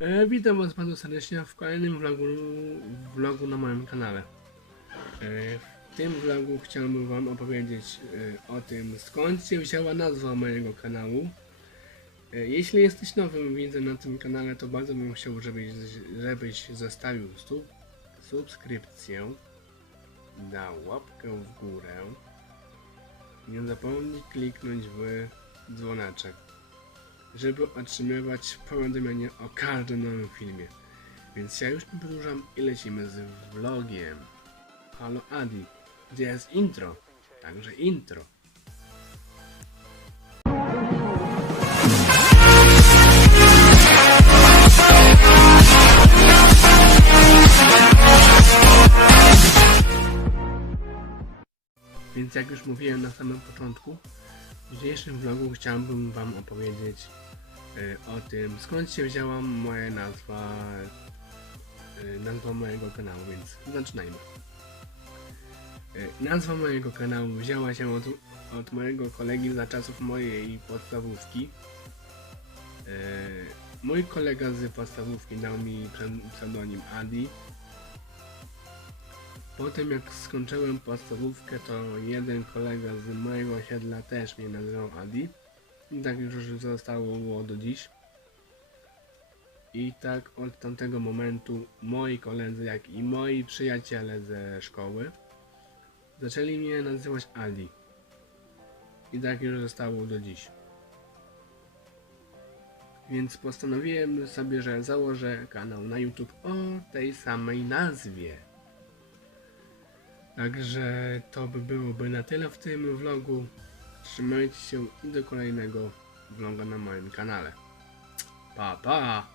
E, witam was bardzo serdecznie w kolejnym vlogu, vlogu na moim kanale. E, w tym vlogu chciałbym wam opowiedzieć e, o tym skąd się wzięła nazwa mojego kanału. Jeśli jesteś nowym widzem na tym kanale, to bardzo bym chciał, żebyś, żebyś zostawił sub, subskrypcję, dał łapkę w górę. Nie zapomnij kliknąć w dzwoneczek żeby otrzymywać powiadomienia o każdym nowym filmie. Więc ja już nie przedłużam i lecimy z vlogiem. Halo Adi, gdzie jest intro? Także intro. Więc jak już mówiłem na samym początku, w dzisiejszym vlogu chciałbym Wam opowiedzieć y, o tym, skąd się wzięła moja nazwa, y, nazwa mojego kanału, więc zaczynajmy. Y, nazwa mojego kanału wzięła się od, od mojego kolegi za czasów mojej podstawówki. Mój kolega z podstawówki dał mi pseudonim Adi. Potem jak skończyłem podstawówkę, to jeden kolega z mojego osiedla też mnie nazywał Adi. I tak już zostało do dziś. I tak od tamtego momentu moi koledzy, jak i moi przyjaciele ze szkoły zaczęli mnie nazywać Adi. I tak już zostało do dziś. Więc postanowiłem sobie, że założę kanał na YouTube o tej samej nazwie. Także to by byłoby na tyle w tym vlogu. Trzymajcie się i do kolejnego vloga na moim kanale. Pa pa!